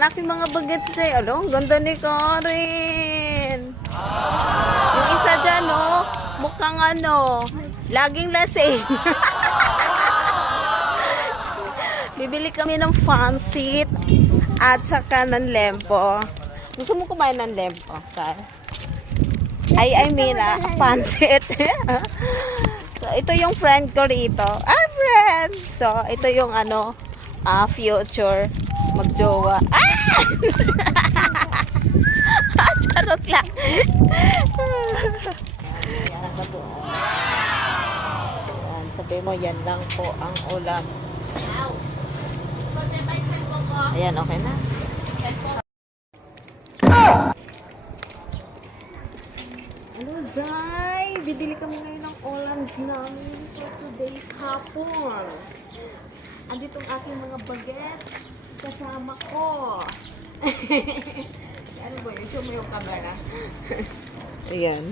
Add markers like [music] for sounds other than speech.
baguette today. Alo, ang ganda ni Karen. Yung isa dyan, no? Mukhang ano, laging lasing. [laughs] Bibili kami ng fansit at saka ng lempo. Gusto mo kumain ng lempo, Kar? Ay, I mean, ah, pansit. so, ito yung friend ko rito. Ah, friend! So, ito yung ano, ah, future magjowa. Ah! [laughs] Charot lang. Ayan, sabi mo, yan lang po ang ulam. Ayan, okay na. Hello, Zay! Bibili kami ngayon ng ulams namin for today's hapon. Andito ang aking mga baget. Kasama ko. [laughs] ano ba yun? Show mo yung camera. Ayan.